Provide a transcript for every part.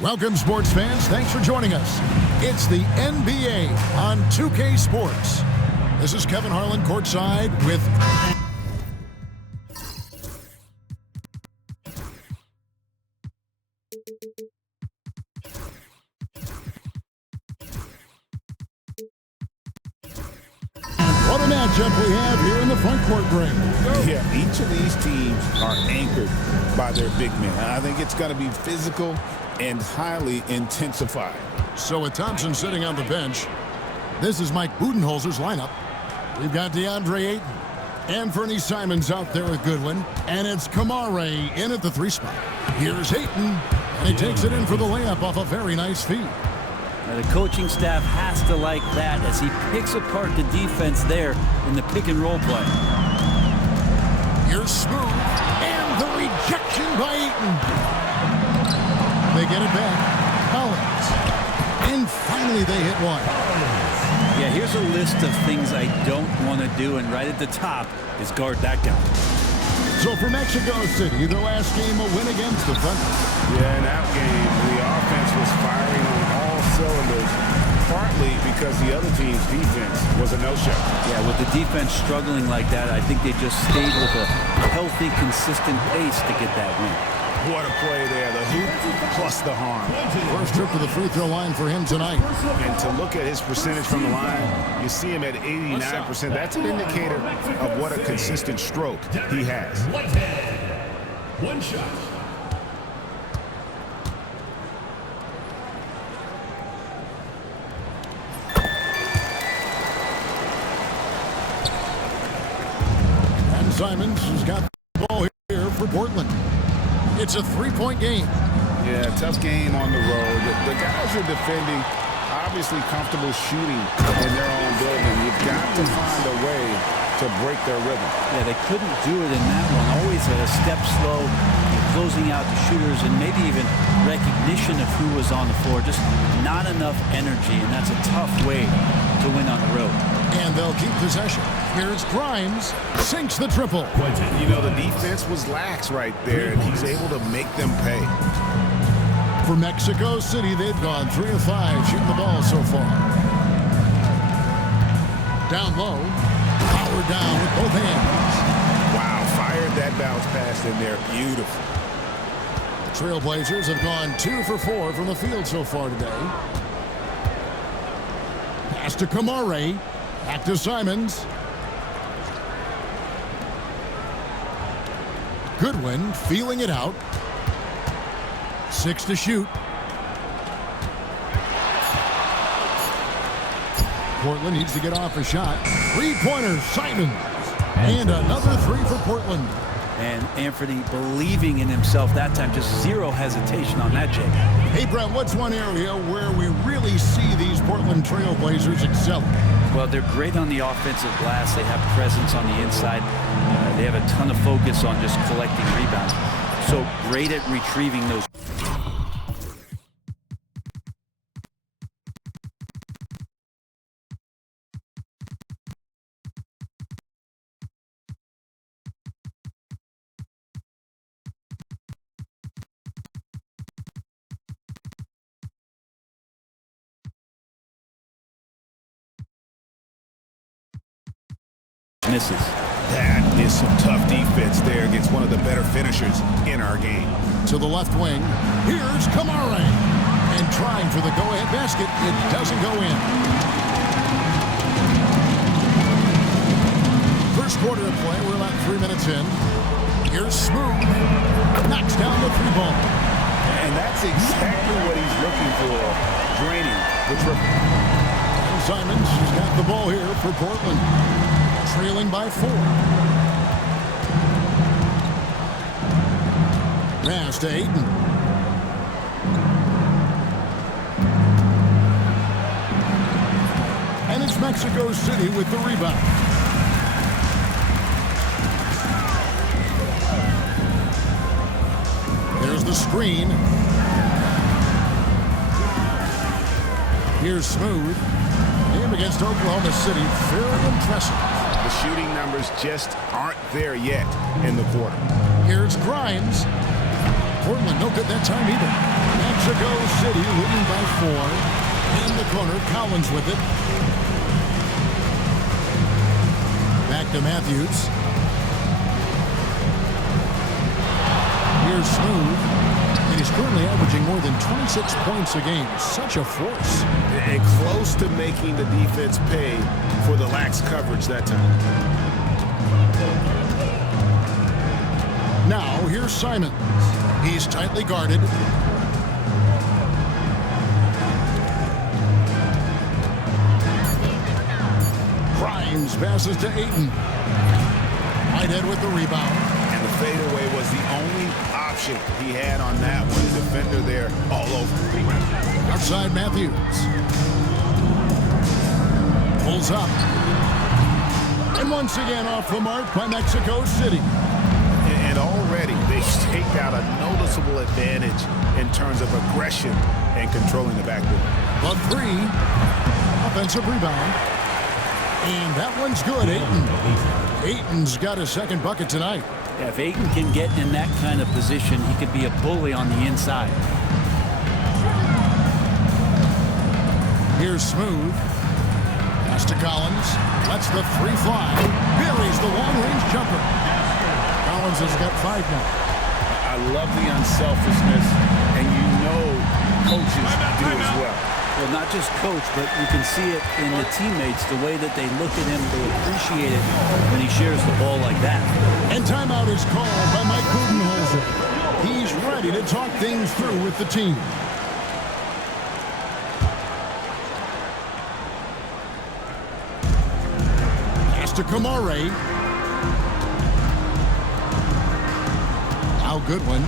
Welcome, sports fans. Thanks for joining us. It's the NBA on 2K Sports. This is Kevin Harlan courtside with... What a matchup we have here in the front court break. Yeah, each of these teams are anchored by their big men. I think it's going to be physical and highly intensified. So with Thompson sitting on the bench, this is Mike Budenholzer's lineup. We've got DeAndre Ayton and Fernie Simons out there with Goodwin, and it's Kamare in at the 3 spot. Here's Ayton, and he takes it in for the layup off a very nice feed. The coaching staff has to like that as he picks apart the defense there in the pick and roll play. Here's Smooth, and the rejection by Ayton. They get it back. Collins. And finally they hit one. Yeah, here's a list of things I don't want to do, and right at the top is guard that guy. So for Mexico City, their last game a win against the Thunder. Yeah, in that game, the offense was firing on all cylinders, partly because the other team's defense was a no-show. Yeah, with the defense struggling like that, I think they just stayed with a healthy, consistent pace to get that win. What a play there, the hoop plus the harm. First trip to the free throw line for him tonight. And to look at his percentage from the line, you see him at 89%. That's an indicator of what a consistent stroke he has. One shot. And Simons has got the ball here for Portland. It's a 3-point game. Yeah, tough game on the road. The guys are defending, obviously comfortable shooting in their own building. You've got to find a way to break their rhythm. Yeah, they couldn't do it in that one. Always a step slow, closing out the shooters, and maybe even recognition of who was on the floor. Just not enough energy, and that's a tough way to win on the road. And they'll keep possession. Here's Grimes, sinks the triple. You know, the defense was lax right there, and he's able to make them pay. For Mexico City, they've gone 3 of 5 shooting the ball so far. Down low, powered down with both hands. Wow, fired that bounce pass in there. Beautiful. The Trailblazers have gone 2 for 4 from the field so far today. Pass to Kamare. Back to Simons. Goodwin feeling it out. 6 to shoot. Portland needs to get off a shot. 3-pointer, Simons. And another 3 for Portland. And Anthony believing in himself that time, just zero hesitation on that, Jake. Hey, Brett, what's one area where we really see these Portland Trailblazers excel? Well, they're great on the offensive glass. They have presence on the inside. They have a ton of focus on just collecting rebounds. So great at retrieving those. Misses. That is some tough defense there against one of the better finishers in our game. To the left wing, here's Kamare. And trying for the go-ahead basket, it doesn't go in. First quarter of play, we're about 3 minutes in. Here's Smooth. Knocks down the 3-ball. And that's exactly what he's looking for. Draining the triple. And Simons has got the ball here for Portland. Trailing by 4. Pass to Ayton. And it's Mexico City with the rebound. There's the screen. Here's Smooth. Game against Oklahoma City. Very impressive. The shooting numbers just aren't there yet in the quarter. Here's Grimes. Portland, no good that time either. Mexico City leading by 4. In the corner, Collins with it. Back to Matthews. Here's Smooth. And he's currently averaging more than 26 points a game. Such a force. And close to making the defense pay for the lax coverage that time. Now, here's Simons. He's tightly guarded. Grimes passes to Ayton. Whitehead with the rebound. And the fadeaway was the only option he had on that one. The defender there all over. Outside Matthews. Pulls up. And once again off the mark by Mexico City. And already they take out a noticeable advantage in terms of aggression and controlling the backboard. The 3. Offensive rebound. And that one's good, Ayton. Ayton's got a second bucket tonight. Yeah, if Ayton can get in that kind of position, he could be a bully on the inside. Here's Smooth. Pass to Collins. Lets the 3 fly. Buries the long-range jumper. Collins has got 5 now. I love the unselfishness, and you know coaches do as well. Well, not just coach, but you can see it in the teammates, the way that they look at him, they appreciate it when he shares the ball like that. And timeout is called by Mike Budenholzer. He's ready to talk things through with the team. Pass to Kamare. Now Goodwin.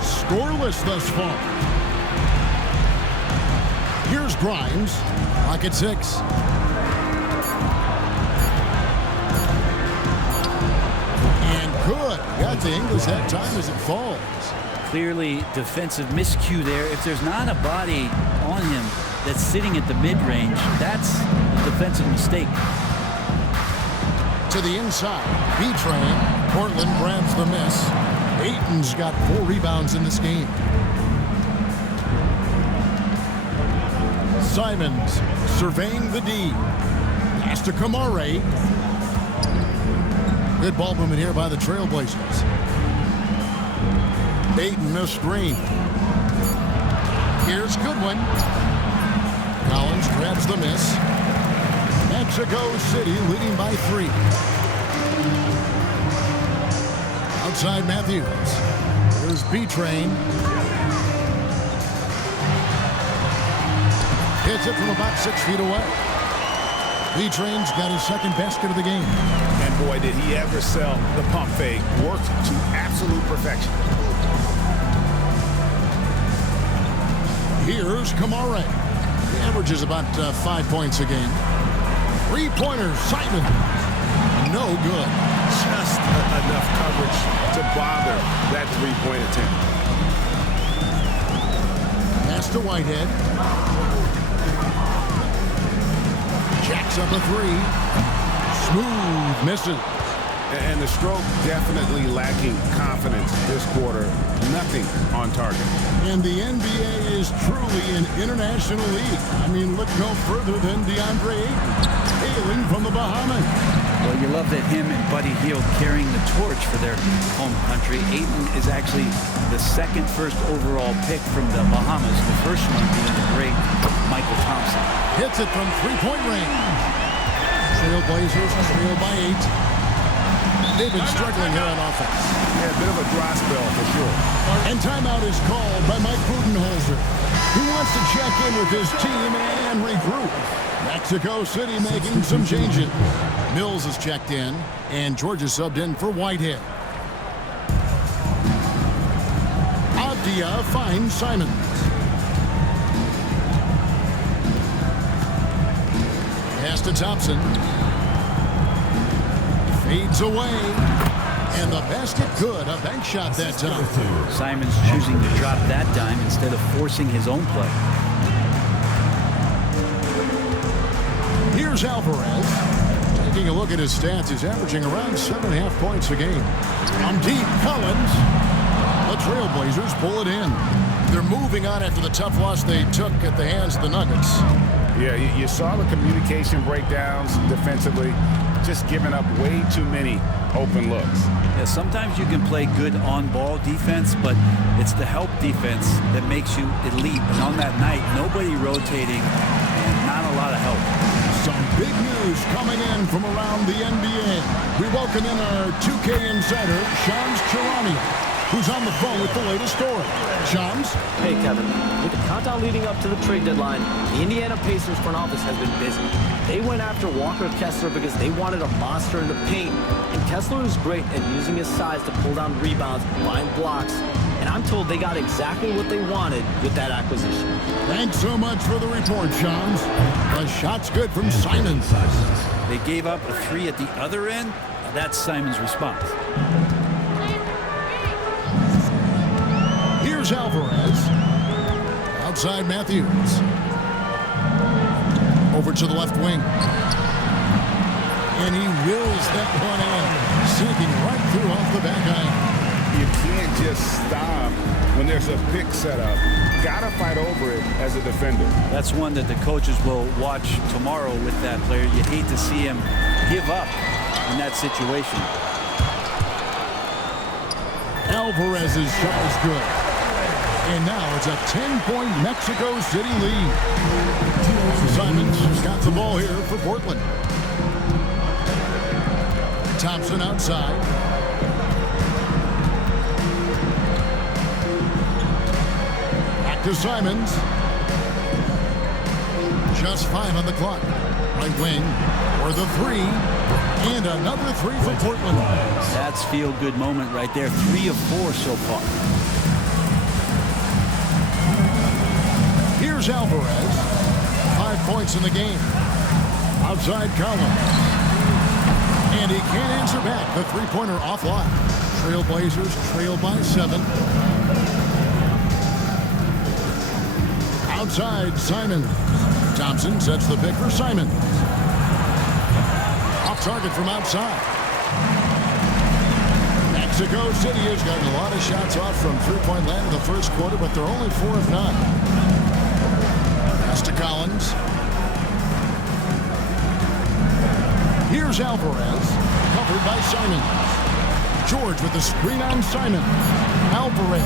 Scoreless thus far. Here's Grimes. Clock at 6. And good. Got to Ingles that time as it falls. Clearly defensive miscue there. If there's not a body on him that's sitting at the mid-range, that's a defensive mistake. To the inside. B-Train. Portland grabs the miss. Ayton's got 4 rebounds in this game. Simons surveying the D. Pass to Kamare. Good ball movement here by the Trailblazers. Ayton a screen. Here's Goodwin. Collins grabs the miss. Mexico City leading by 3. Outside Matthews. Here's B-Train. Hits it from about 6 feet away. B-Train's got his second basket of the game. And boy, did he ever sell the pump fake. Worked to absolute perfection. Here's Kamare. He averages about 5 points a game. 3-pointer, Simon. No good. Just enough coverage to bother that 3-point attempt. Pass to Whitehead. Jacks up a 3. Smooth misses. And the stroke definitely lacking confidence this quarter. Nothing on target. And the NBA is truly an international league. I mean, look no further than DeAndre Ayton, hailing from the Bahamas. Well, you love that him and Buddy Hield carrying the torch for their home country. Ayton is actually the second first overall pick from the Bahamas. The first one being the great Michael Thompson. Hits it from 3-point range. Trailblazers trail by 8. They've been struggling here on offense. Yeah, a bit of a dry spell for sure. And timeout is called by Mike Budenholzer. He wants to check in with his team and regroup. Mexico City making some changes. Mills is checked in, and Georgia subbed in for Whitehead. Abdia finds Simons. Pass to Thompson. Fades away. And the basket good. A bank shot that time. Simons choosing to drop that dime instead of forcing his own play. Here's Alvarez. Taking a look at his stats, he's averaging around 7.5 points a game. From deep, Collins. The Trailblazers pull it in. They're moving on after the tough loss they took at the hands of the Nuggets. Yeah, you saw the communication breakdowns defensively, just giving up way too many open looks. Yeah, sometimes you can play good on-ball defense, but it's the help defense that makes you elite. And on that night, nobody rotating and not a lot of help. Some big news coming in from around the NBA. We welcome in our 2K insider, Shams Charania, who's on the phone with the latest story. Shams? Hey, Kevin. With the countdown leading up to the trade deadline, the Indiana Pacers front office has been busy. They went after Walker Kessler because they wanted a monster in the paint. And Kessler is great at using his size to pull down rebounds, find blocks. And I'm told they got exactly what they wanted with that acquisition. Thanks so much for the report, Shams. The shot's good from Simons. They gave up a three at the other end. That's Simons' response. Here's Alvarez. Outside Matthews. Over to the left wing. And he wills that one in. Sinking right through off the back iron. You can't just stop when there's a pick set up. Gotta fight over it as a defender. That's one that the coaches will watch tomorrow with that player. You hate to see him give up in that situation. Alvarez's shot is good. And now it's a 10-point Mexico City lead. Simons got the ball here for Portland. Thompson outside. Back to Simons. Just 5 on the clock. Right wing for the three. And another three for Portland. That's feel-good moment right there. 3 of 4 so far. Here's Alvarez. 5 points in the game. Outside Collins. And he can't answer back. The three-pointer offline. Trailblazers trail by 7. Outside Simons. Thompson sets the pick for Simons. Off target from outside. Mexico City has gotten a lot of shots off from three-point land in the first quarter, but they're only 4 of 9. To Collins. Here's Alvarez, covered by Simons. George with the screen on Simon. Alvarez,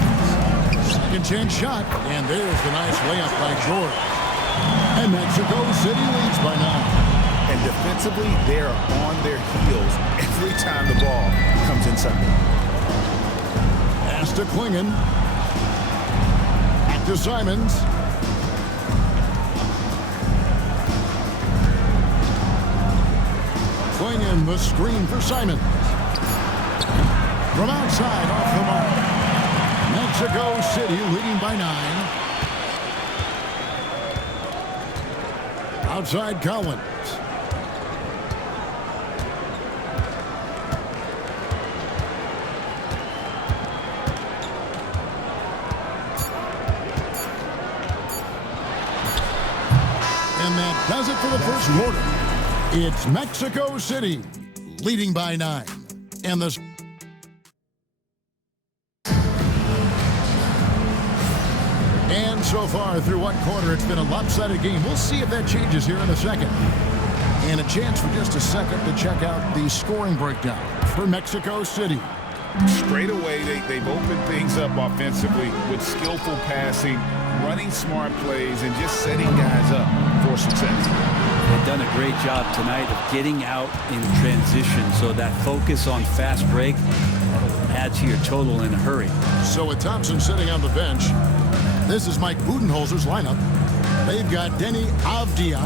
second chance shot, and there's the nice layup by George. And Mexico City leads by 9. And defensively, they're on their heels every time the ball comes inside. Pass to Klingon. Back to Simons. Klingon, the screen for Simons. From outside, off the mark. Mexico City leading by 9. Outside Collins. And that does it for the first quarter. It's Mexico City leading by 9. And the And so far through one quarter, it's been a lopsided game. We'll see if that changes here in a second. And a chance for just a second to check out the scoring breakdown for Mexico City. Straight away, they've opened things up offensively with skillful passing, running smart plays, and just setting guys up for success. They've done a great job tonight of getting out in transition, so that focus on fast break adds to your total in a hurry. So with Thompson sitting on the bench, this is Mike Budenholzer's lineup. They've got Denny Avdia.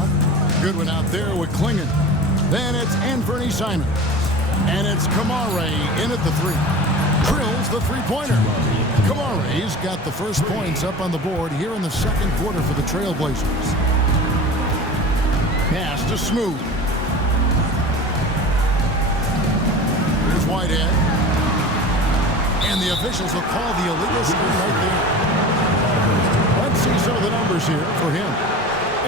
Good one out there with Klingon. Then it's Anthony Simons. And it's Kamare in at the 3. Drills the three-pointer. Kamare's got the first points up on the board here in the second quarter for the Trailblazers. Pass to Smooth. Here's Whitehead. And the officials will call the illegal screen right there. Let's see some of the numbers here for him.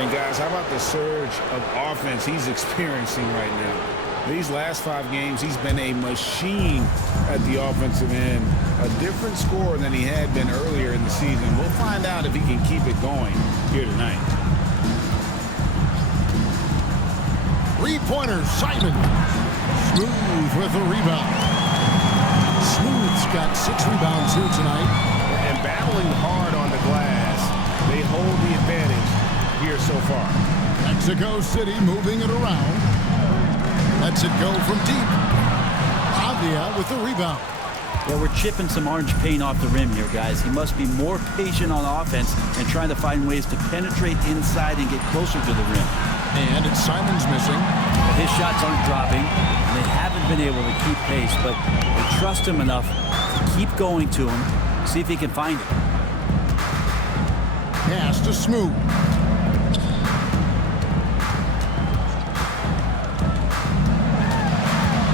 And guys, how about the surge of offense he's experiencing right now? These last 5 games, he's been a machine at the offensive end. A different score than he had been earlier in the season. We'll find out if he can keep it going here tonight. Three-pointer, Simon. Smooth with the rebound. Smooth's got 6 rebounds here tonight. And battling hard on the glass, they hold the advantage here so far. Mexico City moving it around. Lets it go from deep. Avdia with the rebound. Yeah, we're chipping some orange paint off the rim here, guys. He must be more patient on offense and trying to find ways to penetrate inside and get closer to the rim. And it's Simon's missing. His shots aren't dropping. They haven't been able to keep pace, but they trust him enough to keep going to him, see if he can find it. Pass to Smooth.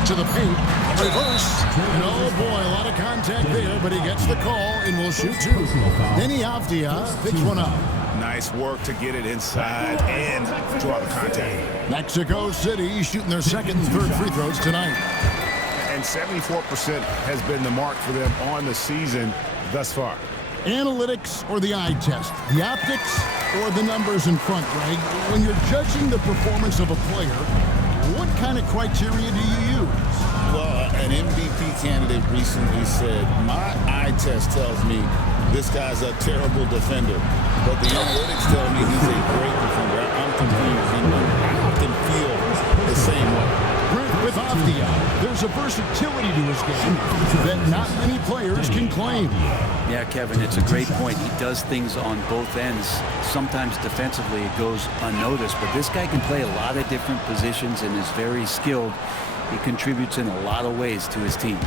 To the paint. Reverse. And oh boy, a lot of contact there, but he gets the call and will shoot 2. Denny Avdia picks one up. Nice work to get it inside and draw the contact. Mexico City shooting their second and third free throws tonight. And 74% has been the mark for them on the season thus far. Analytics or the eye test? The optics or the numbers in front, Greg? When you're judging the performance of a player, what kind of criteria do you use? Well, an MVP candidate recently said, my eye test tells me this guy's a terrible defender, but the analytics tell me he's a great defender. I'm confused, and I often feel the same way. With Avdia, there's a versatility to his game that not many players can claim. Yeah, Kevin, it's a great point. He does things on both ends. Sometimes defensively it goes unnoticed, but this guy can play a lot of different positions and is very skilled. He contributes in a lot of ways to his team.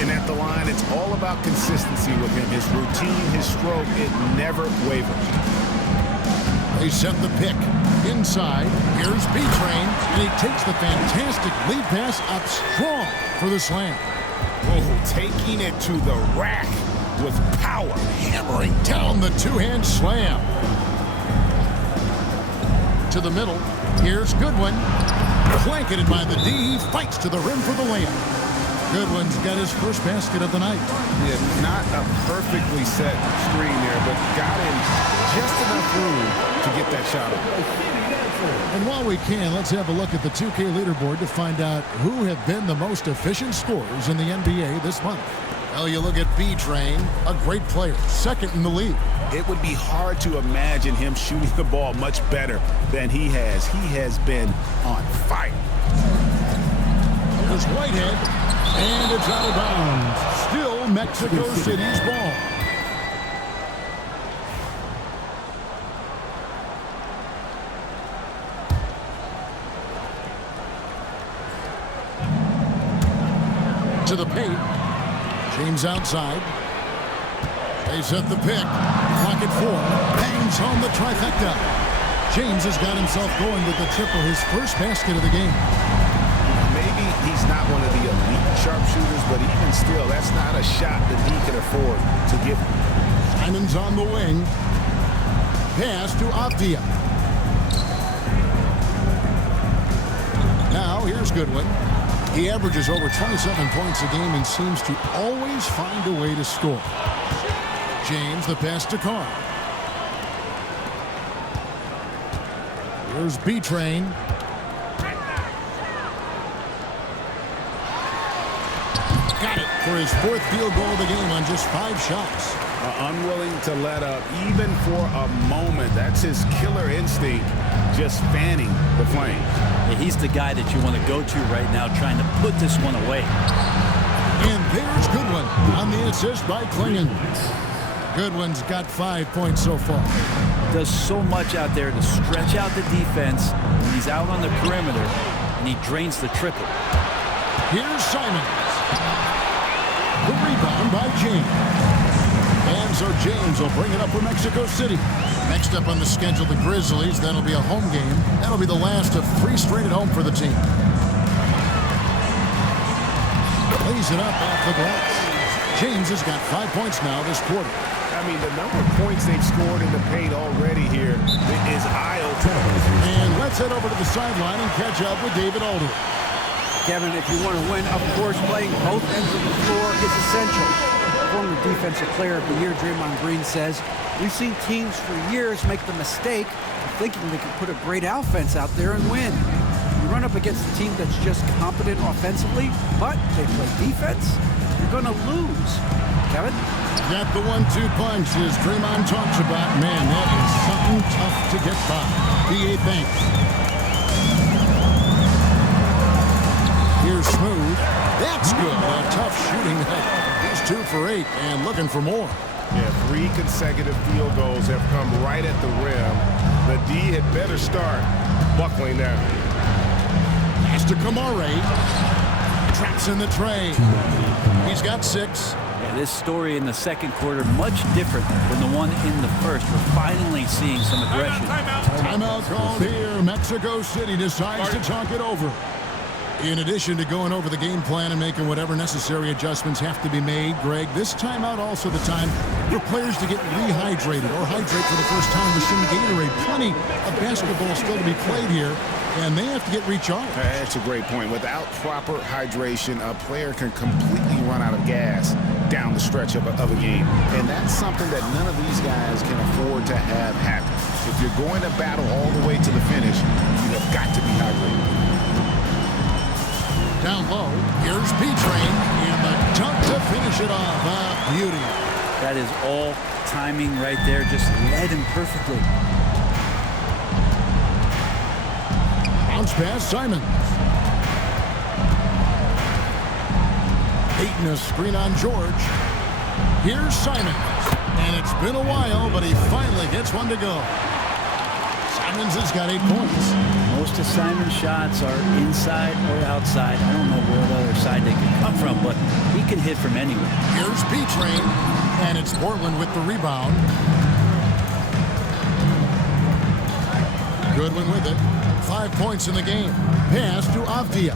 And at the line, it's all about consistency with him. His routine, his stroke, it never wavers. They set the pick. Inside, here's B-Train, and he takes the fantastic lead pass up strong for the slam. Oh, taking it to the rack with power. Hammering down the two-hand slam. To the middle, here's Goodwin. Blanketed by the D, he fights to the rim for the layup. Goodwin's got his first basket of the night. Yeah, not a perfectly set screen there, but got in just enough room to get that shot up. And while we can, let's have a look at the 2K leaderboard to find out who have been the most efficient scorers in the NBA this month. Well, you look at B-Train, a great player, second in the league. It would be hard to imagine him shooting the ball much better than he has. He has been on fire. Here's Whitehead, and it's out of bounds. Still Mexico City's ball. To the paint. James outside. They set the pick. Clock at 4. Bangs home the trifecta. James has got himself going with the triple, his first basket of the game. Maybe he's not one of the elite sharpshooters, but even still, that's not a shot that he can afford to give. Simon's on the wing. Pass to Avdia. Now here's Goodwin. He averages over 27 points a game and seems to always find a way to score. James, the pass to Carr. Here's B-Train. Got it for his fourth field goal of the game on just 5 shots. Unwilling to let up even for a moment. That's his killer instinct, just fanning the flame. Yeah, he's the guy that you want to go to right now, trying to put this one away. And there's Goodwin on the assist by Klingon. Goodwin's got 5 points so far. Does so much out there to stretch out the defense when he's out on the perimeter, and he drains the triple. Here's Simons. The rebound by James. And so James will bring it up for Mexico City. Next up on the schedule, the Grizzlies. That'll be a home game. That'll be the last of 3 straight at home for the team. Lays it up off the glass. James has got 5 points now this quarter. I mean, the number of points they've scored in the paint already here is eye-opening. And let's head over to the sideline and catch up with David Aldridge. Kevin, if you want to win, of course, playing both ends of the floor is essential. Former Defensive Player of the Year, Draymond Green says, we've seen teams for years make the mistake of thinking they can put a great offense out there and win. You run up against a team that's just competent offensively, but they play defense, you're going to lose. Kevin? Got the 1-2 punch, as Draymond talks about. Man, that is something tough to get by. BA thanks. Here's Smooth. That's good. A tough shooting. He's 2 for 8 and looking for more. Yeah, 3 consecutive field goals have come right at the rim. The D had better start buckling down. Pass to Kamare. Traps in the tray. He's got 6. Yeah, this story in the second quarter much different than the one in the first. We're finally seeing some aggression. Timeout called here. Mexico City decides to talk it over. In addition to going over the game plan and making whatever necessary adjustments have to be made, Greg, this timeout also the time for players to get rehydrated or hydrate for the first time with some Gatorade. Plenty of basketball still to be played here, and they have to get recharged. That's a great point. Without proper hydration, a player can completely run out of gas down the stretch of a game. And that's something that none of these guys can afford to have happen. If you're going to battle all the way to the finish, you have got to be hydrated. Down low, here's P-Train in the dunk to finish it off. Beauty. That is all timing right there. Just led him perfectly. Bounce pass, Simons. Peyton a screen on George. Here's Simons. And it's been a while, but he finally gets one to go. Simons has got 8 points. Most of Simon's shots are inside or outside. I don't know where the other side they can come from, but he can hit from anywhere. Here's P-Train, and it's Portland with the rebound. Goodwin with it. 5 points in the game. Pass to Avdia.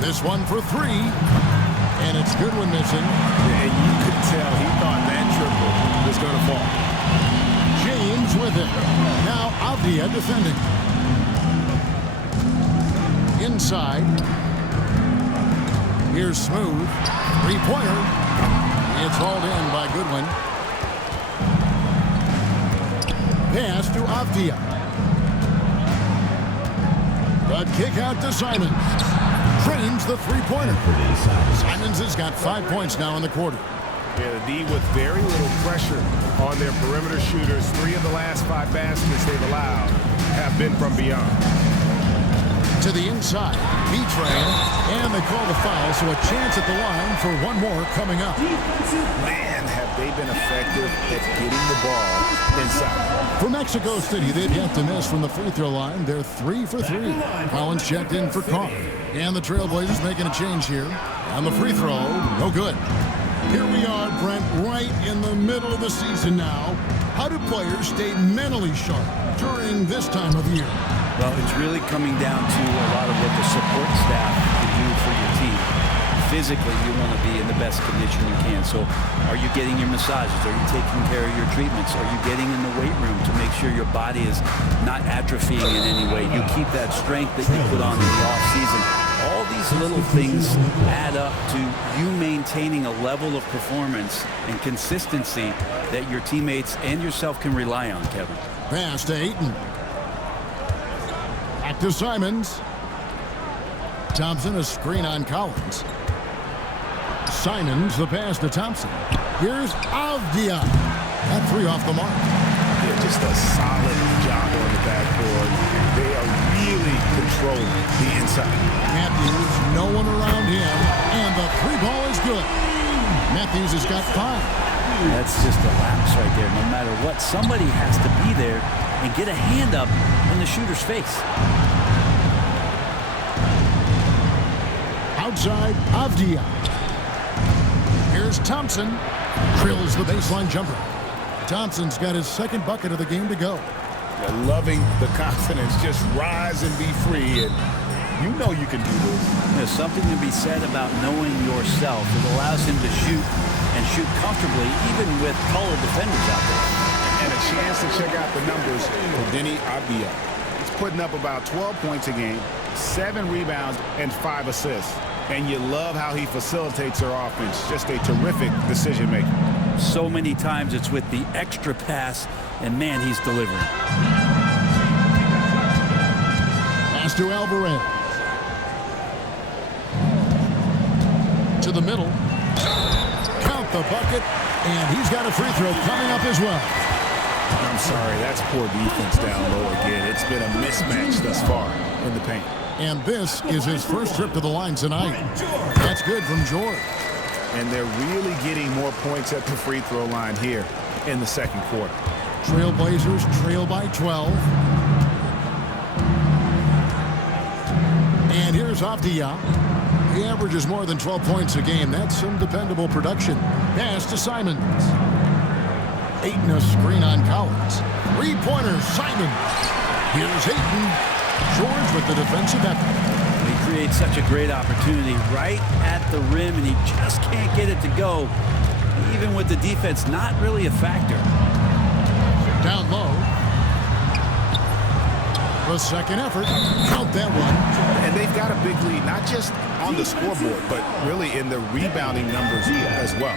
This one for 3, and it's Goodwin missing. And you could tell he thought that triple was going to fall. James with it. Now Avdia defending. Inside. Here's Smooth. 3-pointer. It's hauled in by Goodwin. Pass to Avdia. The kick out to Simons. Trains the 3-pointer. Simons has got 5 points now in the quarter. Yeah, the D with very little pressure on their perimeter shooters. 3 of the last 5 baskets they've allowed have been from beyond. To the inside, B-Train, and they call the foul, so a chance at the line for one more coming up. Man, have they been effective at getting the ball inside. For Mexico City, they've yet to miss from the free throw line. They're 3 for 3. Collins checked in for Carr. And the Trailblazers making a change here. And the free throw, no good. Here we are, Brent, right in the middle of the season now. How do players stay mentally sharp during this time of year? Well, it's really coming down to a lot of what the support staff can do for your team. Physically, you want to be in the best condition you can. So are you getting your massages? Are you taking care of your treatments? Are you getting in the weight room to make sure your body is not atrophying in any way? You keep that strength that you put on in the off season. All these little things add up to you maintaining a level of performance and consistency that your teammates and yourself can rely on, Kevin. Pass to Ayton. Back to Simons. Thompson, a screen on Collins. Simons, the pass to Thompson. Here's Avdia. That 3 off the mark. Yeah, just a solid job on the backboard. They are really controlling the inside. Matthews, no one around him, and the 3 ball is good. Matthews has got 5. That's just a lapse right there. No matter what, somebody has to be there and get a hand up in the shooter's face. Outside, Avdia. Here's Thompson. Drills the baseline jumper. Thompson's got his 2nd bucket of the game to go. They're loving the confidence. Just rise and be free. And you know you can do this. There's something to be said about knowing yourself. It allows him to shoot and shoot comfortably, even with taller defenders out there. And a chance to check out the numbers for Denny Avdia. He's putting up about 12 points a game, 7 rebounds, and 5 assists. And you love how he facilitates their offense. Just a terrific decision maker. So many times it's with the extra pass, and man, he's delivering. Pass to Alvarez. To the middle. Count the bucket, and he's got a free throw coming up as well. I'm sorry, that's poor defense down low again. It's been a mismatch thus far in the paint. And this is his first trip to the line tonight. That's good from George. And they're really getting more points at the free throw line here in the second quarter. Trailblazers trail by 12. And here's Avdia. He averages more than 12 points a game. That's some dependable production. Pass to Simons. Ayton a screen on Collins. Three-pointer, Simons. Here's Ayton. George with the defensive effort. He creates such a great opportunity right at the rim, and he just can't get it to go, even with the defense not really a factor. Down low. The second effort. Count that one. And they've got a big lead, not just on the scoreboard, but really in the rebounding numbers as well.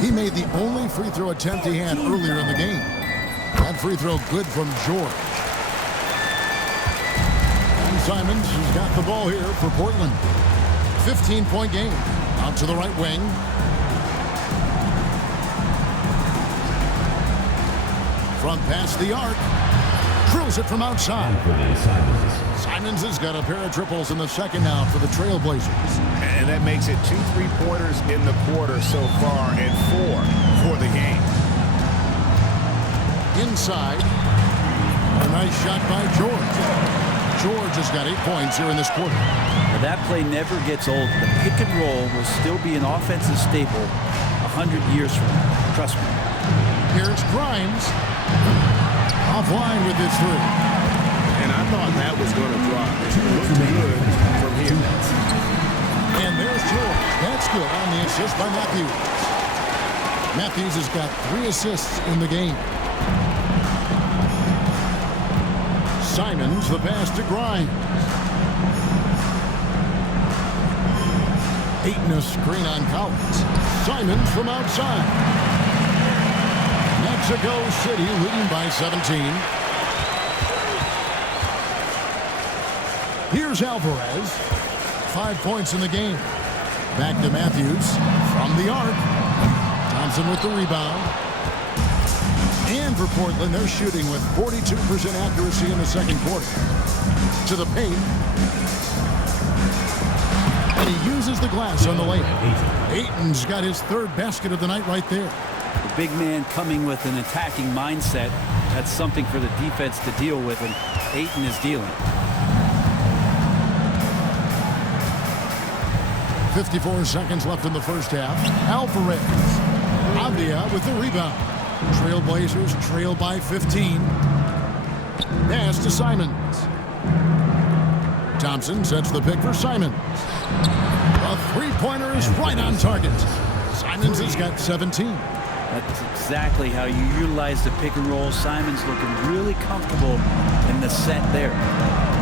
He made the only free throw attempt he had earlier in the game. That free throw good from George. Simons has got the ball here for Portland. 15-point game. Out to the right wing. Front past the arc. Drills it from outside. Simons has got a pair of triples in the second now for the Trailblazers. And that makes it 2 3-pointers in the quarter so far and 4 for the game. Inside. A nice shot by George. George has got 8 points here in this quarter. Now that play never gets old. The pick and roll will still be an offensive staple 100 years from now. Trust me. Here's Grimes. Offline with his three. And I thought that was going to drop. It looked good from here. And there's George. That's good on the assist by Matthews. Matthews has got 3 assists in the game. Simons, the pass to Grimes. Ayton a screen on Collins. Simons from outside. Mexico City leading by 17. Here's Alvarez. 5 points in the game. Back to Matthews from the arc. Thompson with the rebound. And for Portland, they're shooting with 42% accuracy in the second quarter. To the paint. And he uses the glass on the layup. Ayton's got his 3rd basket of the night right there. The big man coming with an attacking mindset. That's something for the defense to deal with, and Ayton is dealing. 54 seconds left in the first half. Alvarez. Avdia with the rebound. Trailblazers trail by 15. Pass to Simons. Thompson sets the pick for Simons. A three-pointer is right on target. Simons has got 17. That's exactly how you utilize the pick and roll. Simons looking really comfortable in the set there.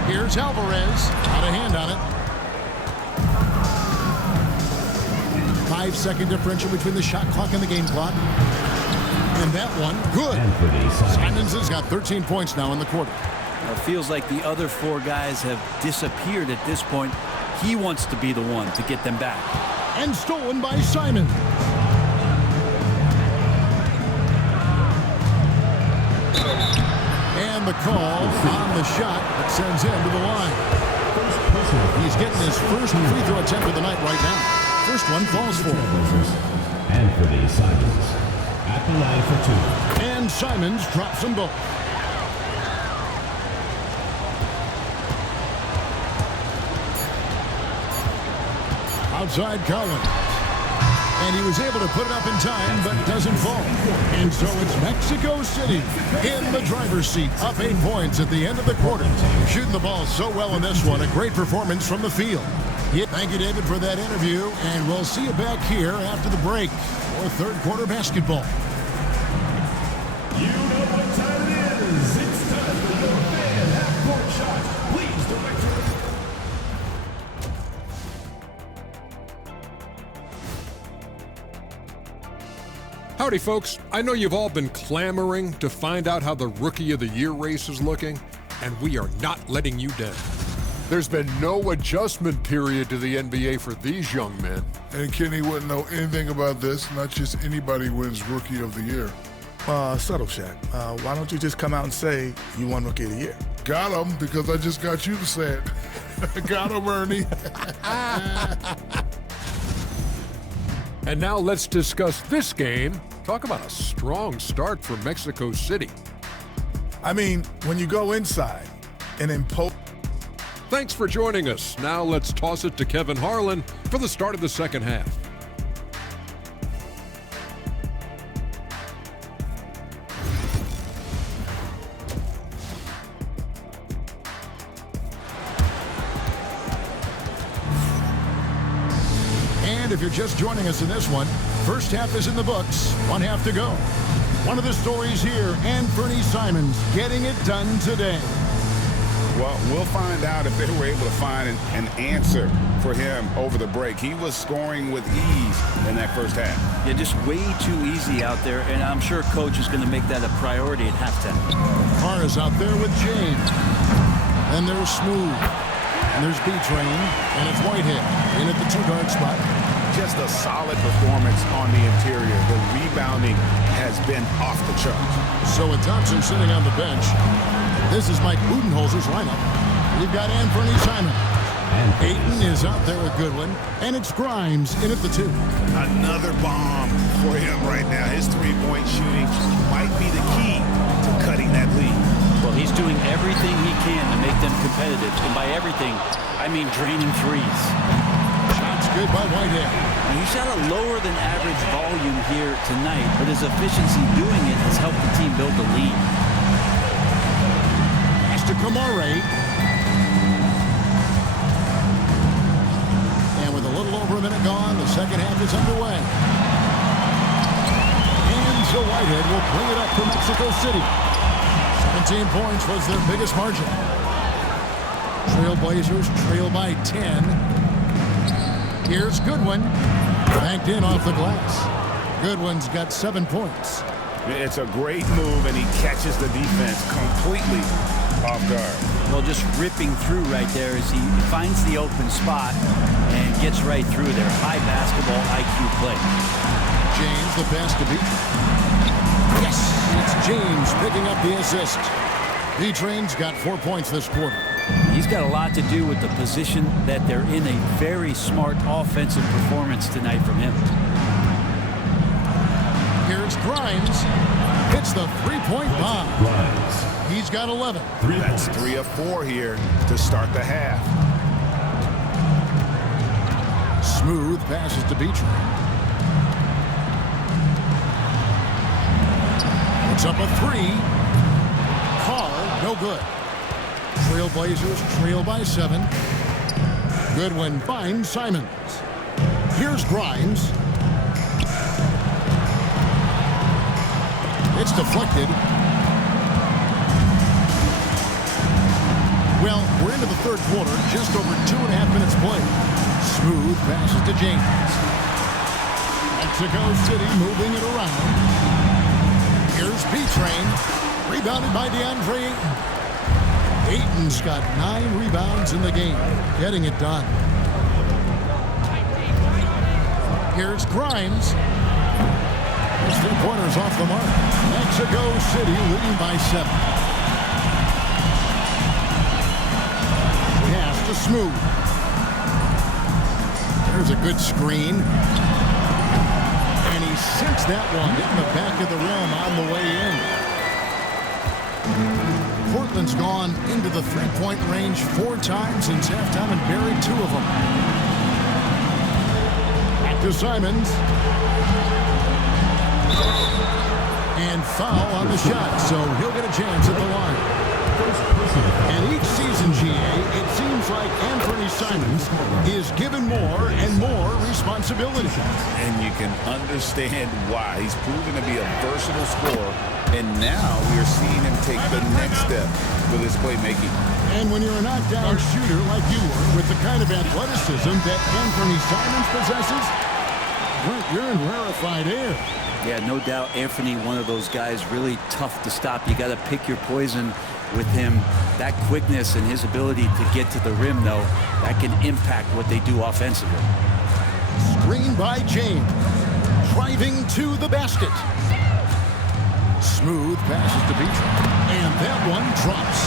Here's Alvarez. Out of hand on it. 5-second differential between the shot clock and the game clock. And that one, good. Simons has got 13 points now in the quarter. It feels like the other 4 guys have disappeared at this point. He wants to be the one to get them back. And stolen by Simons. And the call on the shot that sends him to the line. He's getting his first free throw attempt of the night right now. First one falls for him. Anthony Simons at the line for 2. And Simons drops them both. Outside Collins. And he was able to put it up in time, but doesn't fall. And so it's Mexico City in the driver's seat, up 8 points at the end of the quarter. Shooting the ball so well in this one. A great performance from the field. Yeah, thank you, David, for that interview. And we'll see you back here after the break for third quarter basketball. You know what time it is. It's time for your fan half-court shot. Howdy, folks. I know you've all been clamoring to find out how the Rookie of the Year race is looking, and we are not letting you down. There's been no adjustment period to the NBA for these young men. And Kenny wouldn't know anything about this. Not just anybody wins Rookie of the Year. Subtle Shaq. Why don't you just come out and say you won Rookie of the Year? Got him, because I just got you to say it. Got him, Ernie. And now let's discuss this game. Talk about a strong start for Mexico City. I mean, when you go inside and impose... Thanks for joining us. Now let's toss it to Kevin Harlan for the start of the second half. And if you're just joining us in this one, first half is in the books, one half to go. One of the stories here, and Fernie Simons getting it done today. Well, we'll find out if they were able to find an answer for him over the break. He was scoring with ease in that first half. Yeah, just way too easy out there, and I'm sure Coach is going to make that a priority at halftime. Carr is out there with James. And there's Smooth. And there's B-Train. And it's Whitehead in at the two-guard spot. Just a solid performance on the interior. The rebounding has been off the charts. So with Thompson sitting on the bench, this is Mike Budenholzer's lineup. We've got Fernie Simons. Ayton is out there with Goodwin. And it's Grimes in at the two. Another bomb for him right now. His three-point shooting might be the key to cutting that lead. Well, he's doing everything he can to make them competitive. And by everything, I mean draining threes. Shots good by Whitehead. He's got a lower than average volume here tonight, but his efficiency doing it has helped the team build the lead. To Kamare. And with a little over a minute gone, the second half is underway. And so Whitehead will bring it up for Mexico City. 17 points was their biggest margin. Trailblazers trail by 10. Here's Goodwin. Banked in off the glass. Goodwin's got 7 points. It's a great move, and he catches the defense completely off guard. Well, just ripping through right there as he finds the open spot and gets right through there. High basketball IQ play. James, the pass to Beatrice. Yes, it's James picking up the assist. B-Train's got 4 points this quarter. He's got a lot to do with the position that they're in. A very smart offensive performance tonight from him. Here's Grimes. Hits the three-point bomb. He's got 11. That's 3 of 4 here to start the half. Smooth passes to Beatrice. It's up a 3. Carr, no good. Trailblazers trail by 7. Goodwin finds Simons. Here's Grimes. It's deflected. Well, we're into the third quarter, just over 2.5 minutes played. Smooth passes to James. Mexico City moving it around. Here's B-Train, rebounded by DeAndre Ayton. Ayton's got 9 rebounds in the game, getting it done. Here's Grimes. His 3-pointers off the mark. Mexico City leading by 7. Pass to Smooth. There's a good screen. And he sinks that one in the back of the rim on the way in. Portland's gone into the 3-point range 4 times since halftime and buried 2 of them. Back to Simons. And foul on the shot, so he'll get a chance at the line. And each season, GA, it seems like Fernie Simons is given more and more responsibility. And you can understand why. He's proven to be a versatile scorer, and now we are seeing him take the next step with his playmaking. And when you're a knockdown shooter like you were, with the kind of athleticism that Fernie Simons possesses, you're in rarefied air. Yeah, no doubt Anthony, one of those guys really tough to stop. You got to pick your poison with him. That quickness and his ability to get to the rim, though, that can impact what they do offensively. Screen by James. Driving to the basket. Smooth passes to Beatrice. And that one drops.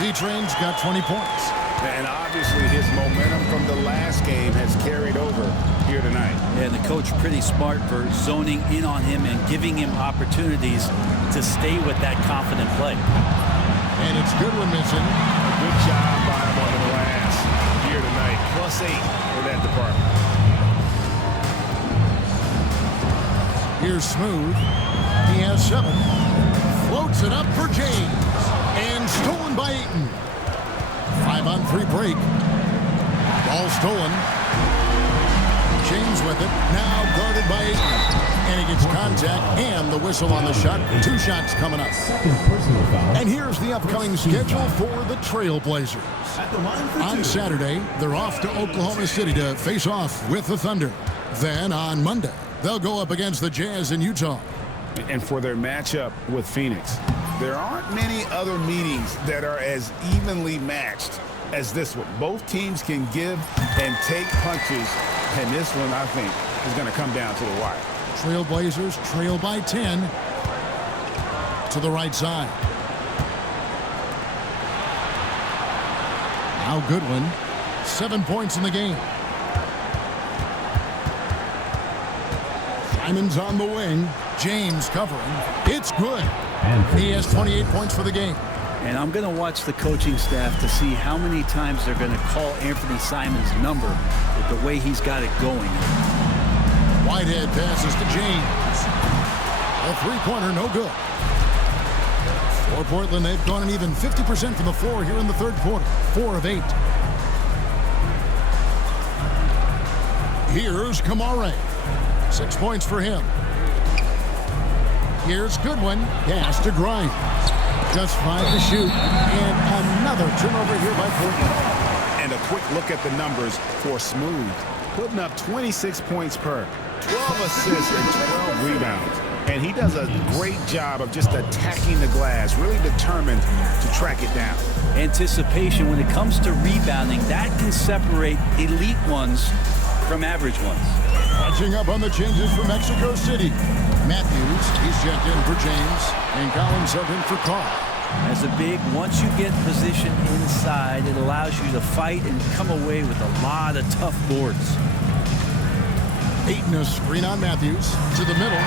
Beatrice's got 20 points. And obviously his momentum from the last game has carried over here tonight. Yeah, and the coach pretty smart for zoning in on him and giving him opportunities to stay with that confident play. And it's Goodwin missing. A good job by him on the glass here tonight. +8 for that department. Here's Smooth. He has 7. Floats it up for James. And stolen by Ayton. 5-on-3 break. Ball stolen. James with it. Now guarded by Ayton. And he gets contact and the whistle on the shot. 2 shots coming up. And here's the upcoming schedule for the Trailblazers. On Saturday, they're off to Oklahoma City to face off with the Thunder. Then on Monday, they'll go up against the Jazz in Utah. And for their matchup with Phoenix, there aren't many other meetings that are as evenly matched as this one. Both teams can give and take punches, and this one, I think, is going to come down to the wire. Trailblazers trail by 10 to the right side. Now Goodwin, 7 points in the game. Simon's on the wing. James covering. It's good. He has 28 points for the game. And I'm going to watch the coaching staff to see how many times they're going to call Anthony Simon's number with the way he's got it going. Whitehead passes to James. A three-pointer, no good. For Portland, they've gone an even 50% from the floor here in the third quarter. 4 of 8. Here's Kamare. 6 points for him. Here's Goodwin. Pass to Grimes. Just 5 to shoot. And another turnover here by Portland. And a quick look at the numbers for Smooth. Putting up 26 points per, 12 assists, and 12 rebounds. And he does a great job of just attacking the glass, really determined to track it down. Anticipation when it comes to rebounding, that can separate elite ones from average ones. Catching up on the changes for Mexico City. Matthews, he's checked in for James, and Collins subbed in for Carl. As a big, once you get position inside, it allows you to fight and come away with a lot of tough boards. Ayton a screen on Matthews to the middle.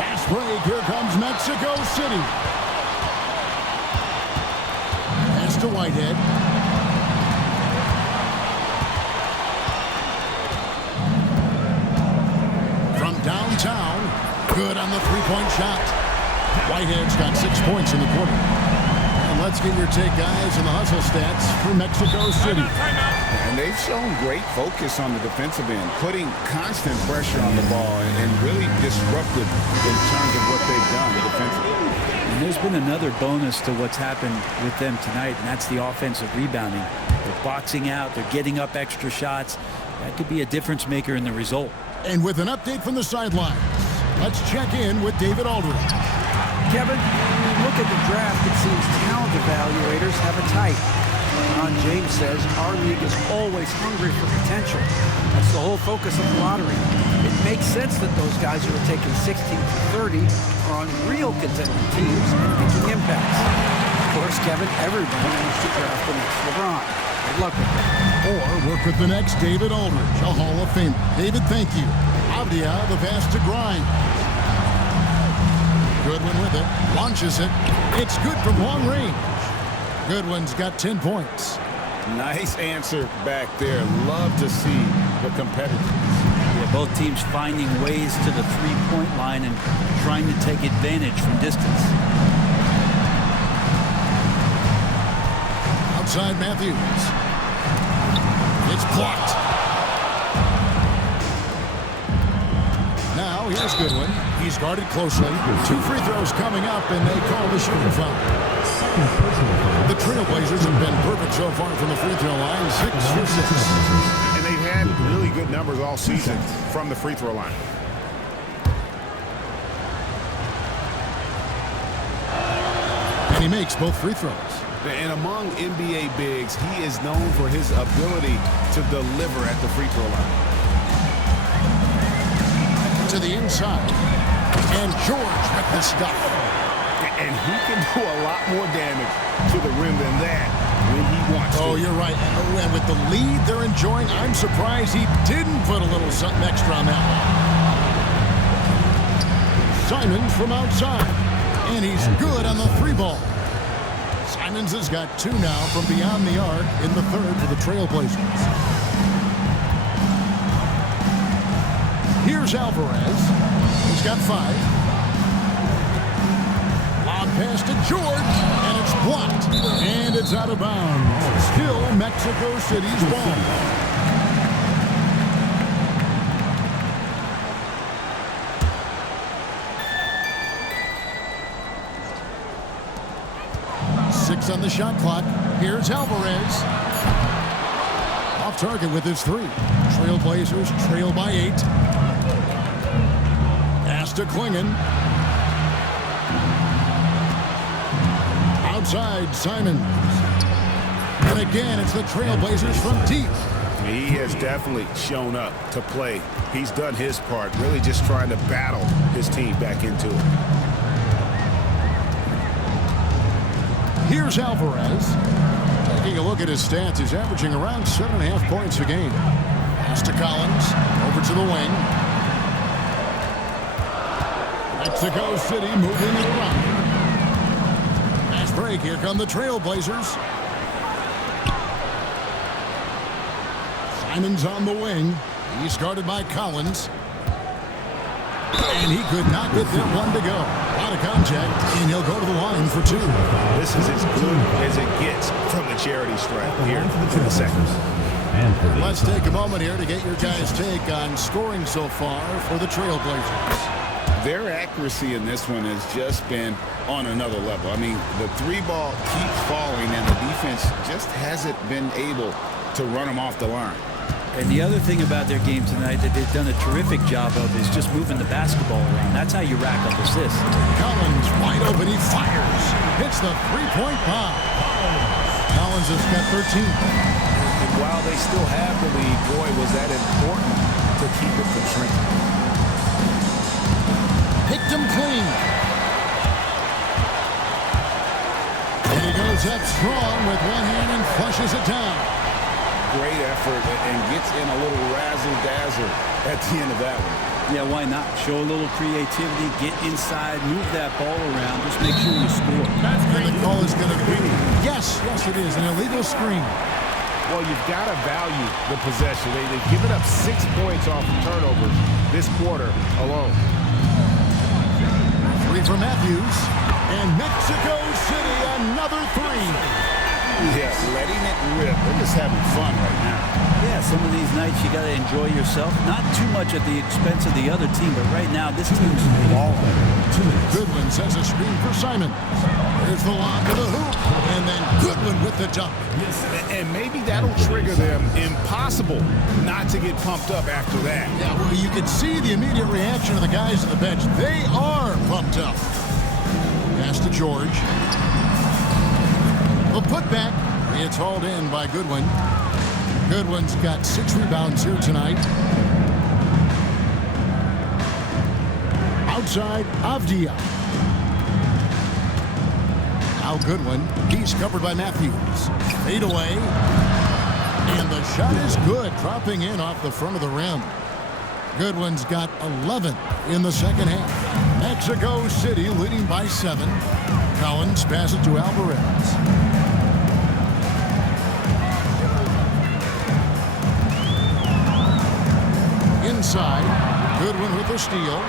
Fast break, here comes Mexico City. Pass to Whitehead. Downtown, good on the three-point shot. Whitehead's got 6 points in the quarter. And let's get your take, guys, on the hustle stats for Mexico City. And they've shown great focus on the defensive end, putting constant pressure on the ball and really disruptive in terms of what they've done defensively. And there's been another bonus to what's happened with them tonight, and that's the offensive rebounding. They're boxing out, they're getting up extra shots. That could be a difference maker in the result. And with an update from the sidelines, let's check in with David Aldridge. Kevin, when you look at the draft, it seems talent evaluators have it tight. Ron James says our league is always hungry for potential. That's the whole focus of the lottery. It makes sense that those guys who are taken 16 to 30 are on real contending teams and making impacts. Of course, Kevin, everybody wants to draft the next LeBron. Good luck with that. Or work with the next David Aldridge, a Hall of Famer. David, thank you. Avdia, the pass to Grimes. Goodwin with it, launches it. It's good from long range. Goodwin's got 10 points. Nice answer back there. Love to see the competitors. Yeah, both teams finding ways to the three-point line and trying to take advantage from distance. Outside Matthews. It's blocked. Now here's Goodwin. He's guarded closely. 2 free throws coming up, and they call the shooting foul. The Trailblazers have been perfect so far from the free throw line, 6 for 6. And they've had really good numbers all season from the free throw line. And he makes both free throws. And among NBA bigs, he is known for his ability to deliver at the free throw line. To the inside. And George with the stuff. And he can do a lot more damage to the rim than that when he wants to. Oh, you're right. And with the lead they're enjoying, I'm surprised he didn't put a little something extra on that one. Simons from outside. And he's good on the three ball. Simons has got 2 now from beyond the arc in the third for the Trailblazers. Here's Alvarez. He's got 5. Lob pass to George, and it's blocked. And it's out of bounds. Still Mexico City's ball. On the shot clock. Here's Alvarez. Off target with his 3. Trailblazers trail by 8. Pass to Klingon. Outside, Simons. And again, it's the Trailblazers from deep. He has definitely shown up to play. He's done his part, really just trying to battle his team back into it. Here's Alvarez. Taking a look at his stats, he's averaging around 7.5 points a game. Pass to Collins. Over to the wing. Mexico City moving it around. Fast break. Here come the Trailblazers. Simons on the wing. He's guarded by Collins. And he could not get that one to go. Out of contact, and he'll go to the line for 2. This is as good as it gets from the charity stripe here in the second. Let's take a moment here to get your guys' take on scoring so far for the Trailblazers. Their accuracy in this one has just been on another level. I mean, the 3 ball keeps falling, and the defense just hasn't been able to run them off the line. And the other thing about their game tonight that they've done a terrific job of is just moving the basketball around. That's how you rack up assists. Collins wide open. He fires. Hits the three-point bomb. Collins has got 13. And while they still have the lead, boy, was that important to keep it from shrinking. Picked him clean. And he goes up strong with one hand and flushes it down. Great effort and gets in a little razzle-dazzle at the end of that one. Yeah, why not? Show a little creativity, get inside, move that ball around, just make sure you score. And the call is going to be, yes, it is, an illegal screen. Well, you've got to value the possession. They've given up 6 points off of turnovers this quarter alone. 3 for Matthews. And Mexico City, another 3. Yeah, letting it rip. They're just having fun right now. Yeah, some of these nights you got to enjoy yourself. Not too much at the expense of the other team, but right now this team's balling. Goodwin sends a screen for Simon. There's the lob to the hoop. And then Goodwin with the dunk. And maybe that'll trigger them. Impossible not to get pumped up after that. Yeah, well, you can see the immediate reaction of the guys on the bench. They are pumped up. Pass to George. A putback. It's hauled in by Goodwin. Goodwin's got 6 rebounds here tonight. Outside, Avdia. Now Goodwin. He's covered by Matthews. Fade away. And the shot is good. Dropping in off the front of the rim. Goodwin's got 11 in the second half. Mexico City leading by 7. Collins passes to Alvarez. Inside, Goodwin with the steal.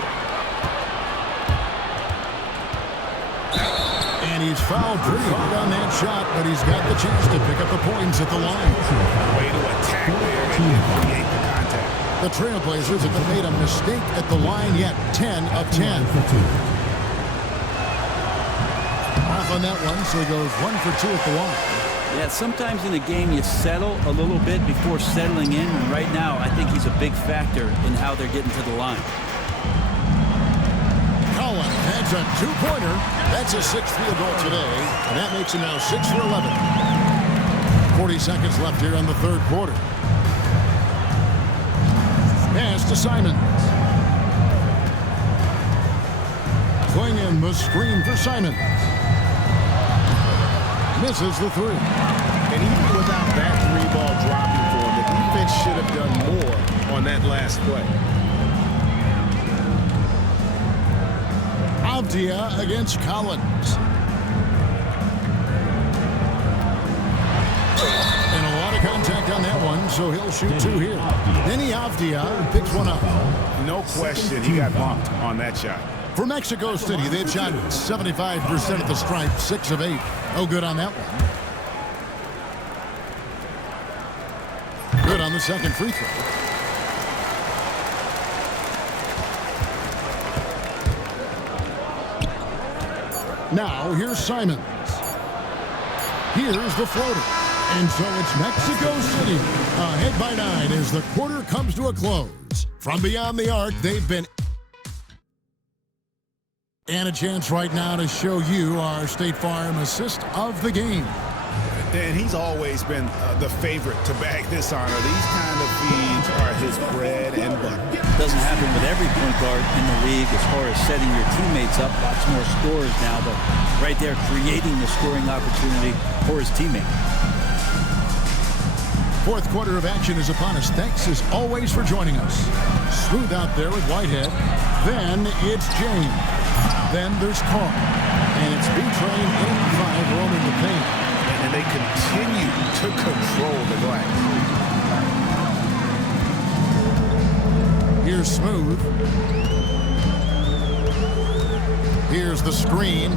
And he's fouled pretty hard on that shot, but he's got the chance to pick up the points at the line. Way to attack there and create the contact. The Trailblazers have made a mistake at the line yet. 10 of 10. Off on that one, so he goes 1 for 2 at the line. Yeah, sometimes in a game you settle a little bit before settling in, and right now I think he's a big factor in how they're getting to the line. Collins heads a two-pointer. That's his sixth field goal today, and that makes him now 6 for 11. 40 seconds left here in the third quarter. Pass to Simons. Going in the screen for Simons. Misses the three. And even without that three ball dropping for him, the defense should have done more on that last play. Avdia against Collins. And a lot of contact on that one, so he'll shoot two here. Denny Avdia picks one up. No question, he got bumped on that shot. For Mexico City, they've shot 75% at the stripe, 6 of 8. No good on that one. Good on the second free throw. Now, here's Simons. Here's the floater. And so it's Mexico City ahead by 9 as the quarter comes to a close. From beyond the arc, they've been... And a chance right now to show you our State Farm assist of the game. And he's always been the favorite to bag this honor. These kind of feeds are his bread and butter. Doesn't happen with every point guard in the league as far as setting your teammates up. Lots more scorers now, but right there creating the scoring opportunity for his teammate. Fourth quarter of action is upon us. Thanks as always for joining us. Smooth out there with Whitehead. Then it's James. Then there's Carr. And it's B-Train in 5 roaming the paint. And they continue to control the glass. Here's Smooth. Here's the screen.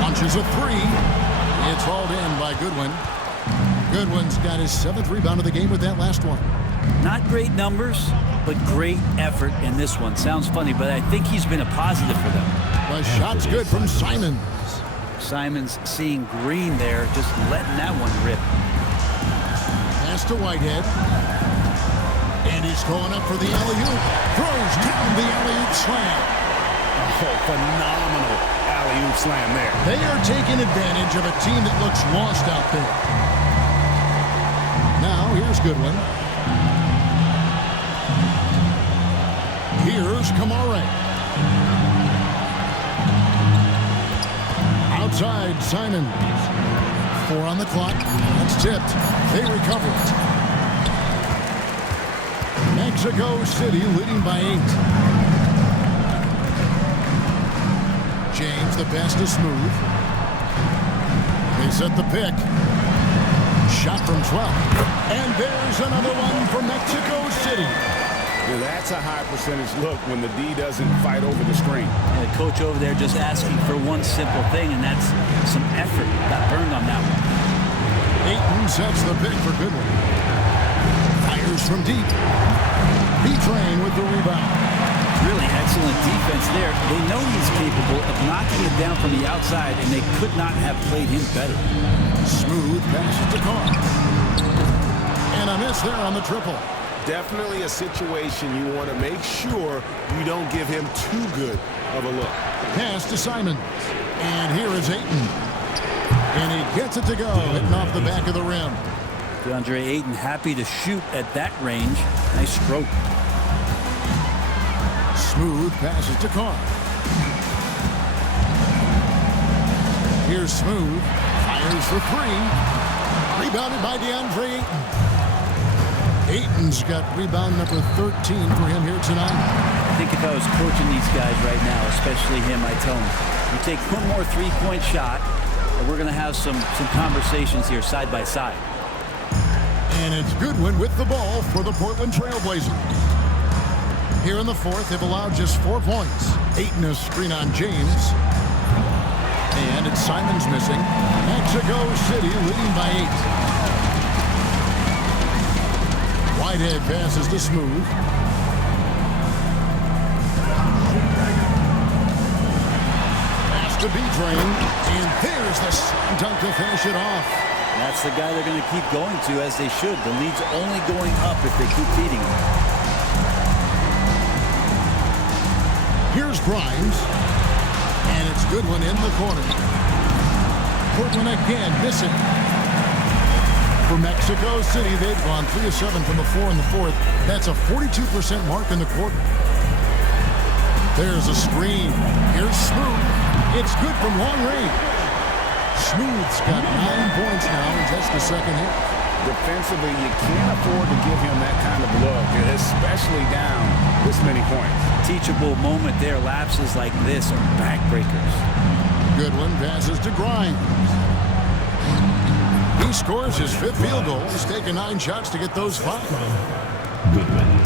Launches a three. It's hauled in by Goodwin. Goodwin's got his 7th rebound of the game with that last one. Not great numbers, but great effort in this one. Sounds funny, but I think he's been a positive for them. The shot's good from Simons. Simons seeing green there, just letting that one rip. Pass to Whitehead. And he's going up for the alley-oop. Throws down the alley-oop slam. Oh, phenomenal alley-oop slam there. They are taking advantage of a team that looks lost out there. Now, here's Goodwin. Here's Kamare. Outside, Simons. 4 on the clock. That's tipped. They recover it. Mexico City leading by 8. James, the pass to Smooth. They set the pick. Shot from 12. And there's another one for Mexico City. Yeah, that's a high percentage look when the D doesn't fight over the screen. And the coach over there just asking for one simple thing, and that's some effort. Got burned on that one. Ayton sets the pick for Goodwin. Fires from deep. B-Train with the rebound. Really excellent defense there. They know he's capable of knocking it down from the outside, and they could not have played him better. Smooth passes to Carr. And a miss there on the triple. Definitely a situation you want to make sure you don't give him too good of a look. Pass to Simons. And here is Ayton. And he gets it to go, hitting off the back of the rim. DeAndre Ayton happy to shoot at that range. Nice stroke. Smooth passes to Carr. Here's Smooth. Fires for 3. Rebounded by DeAndre Ayton. Ayton's got rebound number 13 for him here tonight. I think if I was coaching these guys right now, especially him, I tell him, you take one more three-point shot, and we're going to have some conversations here side by side. And it's Goodwin with the ball for the Portland Trail Blazers. Here in the fourth, they've allowed just 4 points. Ayton a screen on James. And it's Simons missing. Mexico City leading by 8. Whitehead passes to Smooth. Pass to B-Train. And there's the slam dunk to finish it off. That's the guy they're going to keep going to, as they should. The lead's only going up if they keep beating him. Here's Grimes. And it's Goodwin in the corner. Portland again missing. For Mexico City, they've gone 3 of 7 from the floor in the fourth. That's a 42% mark in the quarter. There's a screen. Here's Smooth. It's good from long range. Smooth's got 9 points now in just the second half. Defensively, you can't afford to give him that kind of look, especially down this many points. Teachable moment there. Lapses like this are backbreakers. Goodwin passes to Grimes. He scores his 5th field goal. He's taken 9 shots to get those 5. Goodwin.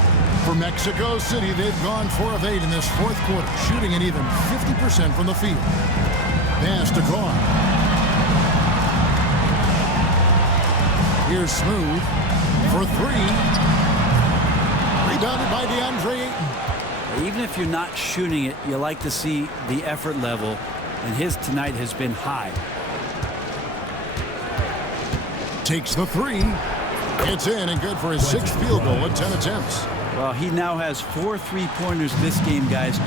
For Mexico City, they've gone 4 of 8 in this fourth quarter, shooting an even 50% from the field. Pass to Carr. Here's Smooth for 3. Rebounded by DeAndre Ayton. Even if you're not shooting it, you like to see the effort level, and his tonight has been high. Takes the 3. It's in and good for his 6th field goal in 10 attempts. Well, he now has 4 3-pointers this game, guys, 2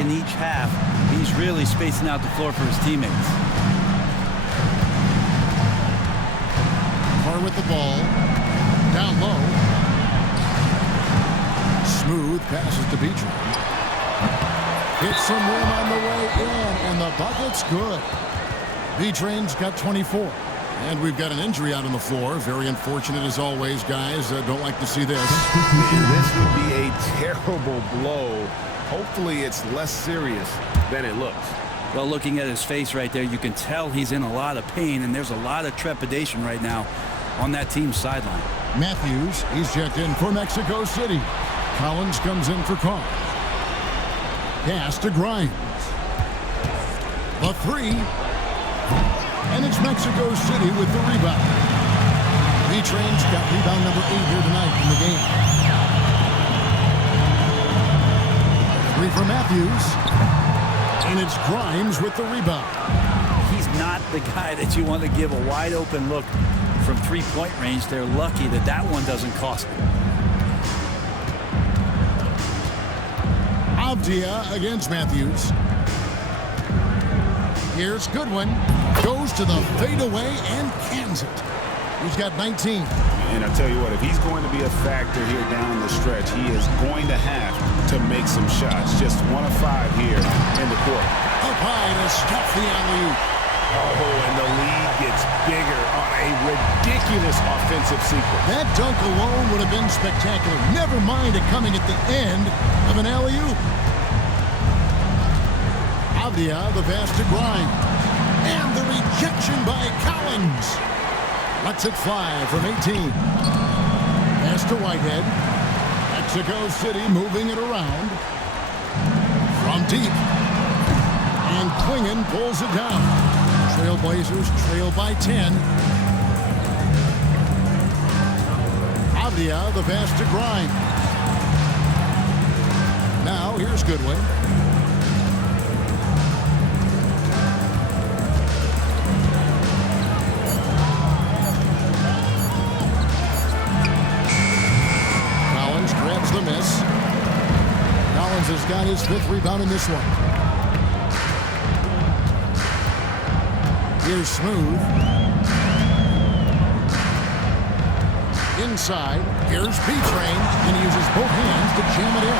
in each half. He's really spacing out the floor for his teammates. Carr with the ball. Down low. Smooth passes to Beecham. Hits some rim on the way in, and the bucket's good. B-Train's got 24. And we've got an injury out on the floor. Very unfortunate as always, guys. Don't like to see this. This would be a terrible blow. Hopefully it's less serious than it looks. Well, looking at his face right there, you can tell he's in a lot of pain, and there's a lot of trepidation right now on that team's sideline. Matthews, he's checked in for Mexico City. Collins comes in for Carr. Pass to Grimes. The 3. And it's Mexico City with the rebound. B-Train's got rebound number 8 here tonight in the game. 3 for Matthews. And it's Grimes with the rebound. He's not the guy that you want to give a wide open look from 3-point range. They're lucky that that one doesn't cost them. Avdia against Matthews. Here's Goodwin. Goes to the fadeaway and cans it. He's got 19. And I tell you what, if he's going to be a factor here down the stretch, he is going to have to make some shots. Just 1 of 5 here in the quarter. Up high to stuff the alley-oop. Oh, and the lead gets bigger on a ridiculous offensive sequence. That dunk alone would have been spectacular. Never mind it coming at the end of an alley-oop. Avdia, the pass to Grimes. And the rejection by Collins. Lets it fly from 18. Pass to Whitehead. Mexico City moving it around. From deep. And Klingon pulls it down. Trailblazers trail by 10. Avdia, the pass to Grimes. Now here's Goodwin. The miss. Collins has got his 5th rebound in this one. Here's Smooth. Inside. Here's B-Train. And he uses both hands to jam it in.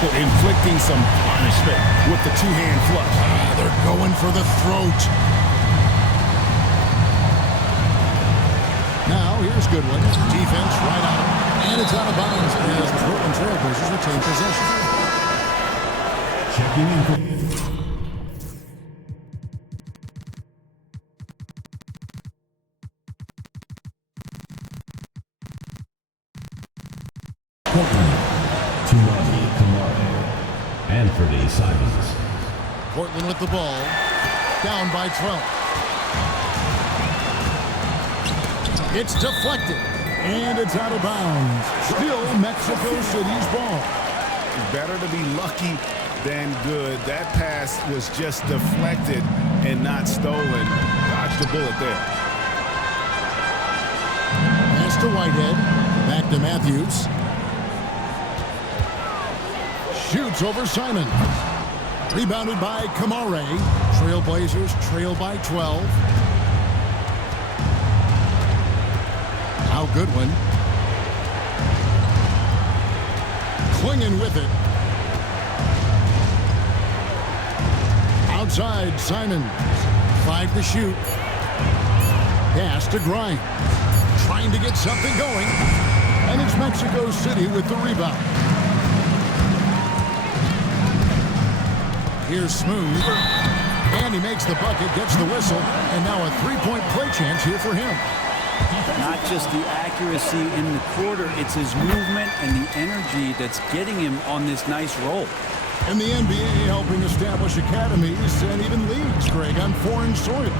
Inflicting some punishment with the 2-hand flush. They're going for the throat. Now, here's Goodwin. Defense right out. And it's out of bounds as the Portland Trailblazers retain possession. Checking in. Anthony Simons. Portland with the ball. Down by 12. It's deflected. And it's out of bounds. Still Mexico City's ball. Better to be lucky than good. That pass was just deflected and not stolen. Dodged a bullet there. Pass to Whitehead. Back to Matthews. Shoots over Simon. Rebounded by Kamare. Trailblazers trail by 12. Now Goodwin. Clinging with it. Outside, Simon. 5 to shoot. Pass to Grimes. Trying to get something going. And it's Mexico City with the rebound. Here's Smooth. And he makes the bucket, gets the whistle, and now a three-point play chance here for him. Not just the accuracy in the quarter, it's his movement and the energy that's getting him on this nice roll. And the NBA helping establish academies and even leagues, Greg, on foreign soil.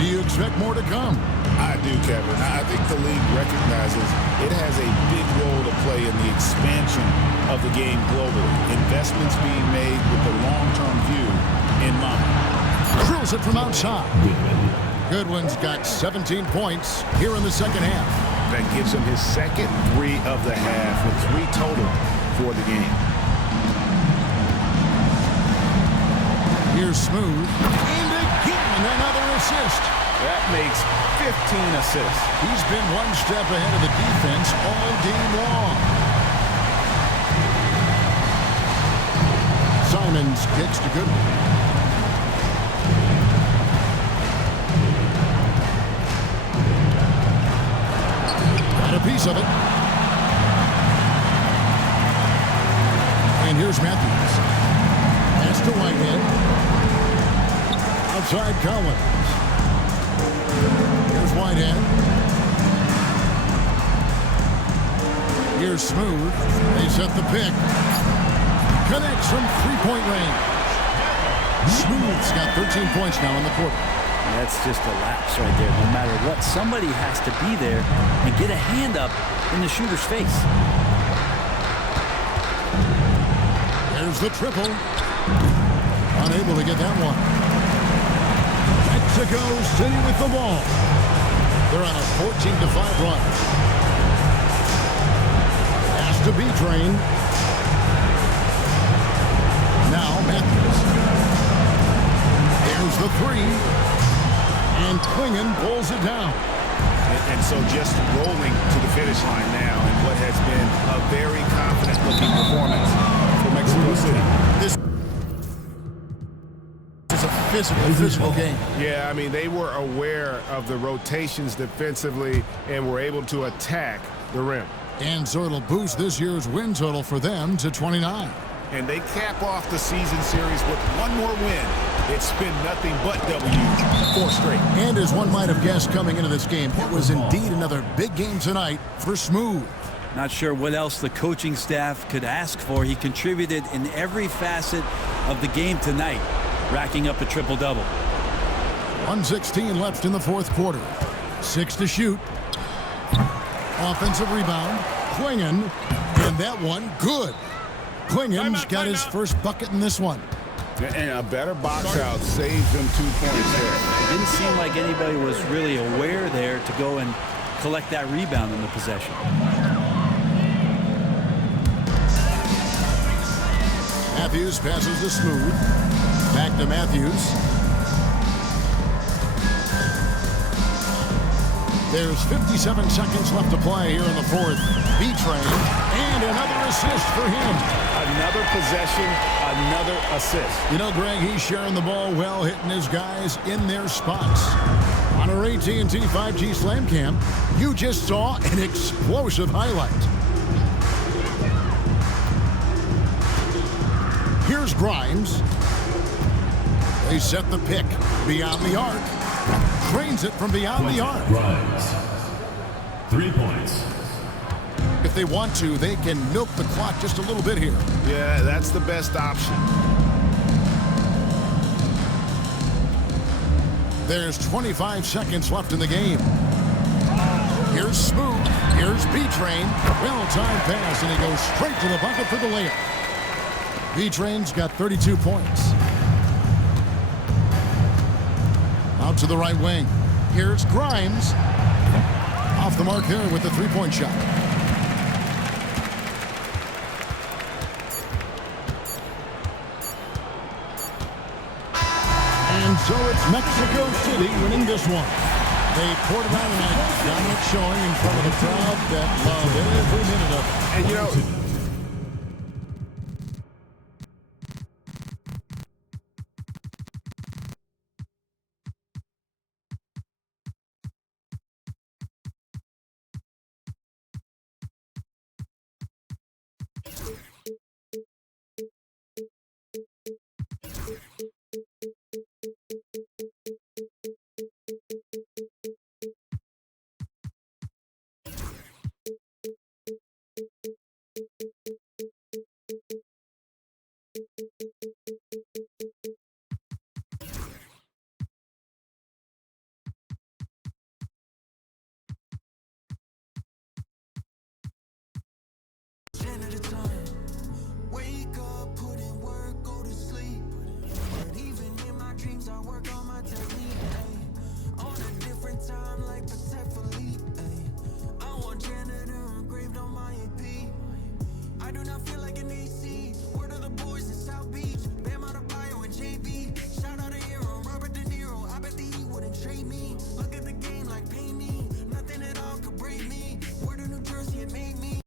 Do you expect more to come? I do, Kevin. I think the league recognizes it has a big role to play in the expansion of the game globally. Investments being made with the long-term view in mind. Drills it from outside. Goodwin's got 17 points here in the second half. That gives him his second 3 of the half with 3 total for the game. Here's Smooth. And again, another assist. That makes 15 assists. He's been one step ahead of the defense all game long. Simons kicks to Goodwin. Got a piece of it. And here's Matthews. Pass to Whitehead. Outside Collins. Here's Whitehead. Here's Smooth. They set the pick. Connects from three-point range. Smooth's got 13 points now in the quarter. That's just a lapse right there. No matter what, somebody has to be there and get a hand up in the shooter's face. There's the triple. Unable to get that one. Mexico City with the ball. They're on a 14-5 run. Pass to B-Train. Now Matthews. Here's the 3. And Klingon pulls it down. And so just rolling to the finish line now in what has been a very confident-looking performance for Mexico City. This is a physical game. Yeah, I mean, they were aware of the rotations defensively and were able to attack the rim. And so it'll boost this year's win total for them to 29. And they cap off the season series with one more win. It's been nothing but W, 4 straight. And as one might have guessed coming into this game, it was indeed another big game tonight for Smooth. Not sure what else the coaching staff could ask for. He contributed in every facet of the game tonight, racking up a triple-double. 1:16 left in the fourth quarter. 6 to shoot. Offensive rebound. Klingon. And that one, good. Klingon's got his first bucket in this one. And a better box out saves them 2 points there. It didn't seem like anybody was really aware there to go and collect that rebound in the possession. Matthews passes to Smooth. Back to Matthews. There's 57 seconds left to play here in the fourth. B-Train, and another assist for him. Another possession, another assist. You know, Greg, he's sharing the ball well, hitting his guys in their spots. On our AT&T 5G Slam Cam, you just saw an explosive highlight. Here's Grimes. They set the pick beyond the arc. Trains it from beyond the arc. Grimes. 3 points. If they want to, they can milk the clock just a little bit here. Yeah, that's the best option. There's 25 seconds left in the game. Here's Smooth. Here's B-Train. Well-timed pass, and he goes straight to the bucket for the layup. V-Train's got 32 points. Out to the right wing. Here's Grimes. Off the mark there with the three-point shot. And so it's Mexico City winning this one. They poured it out tonight. Dominant showing in front of the crowd that loved every minute of it. And, you know,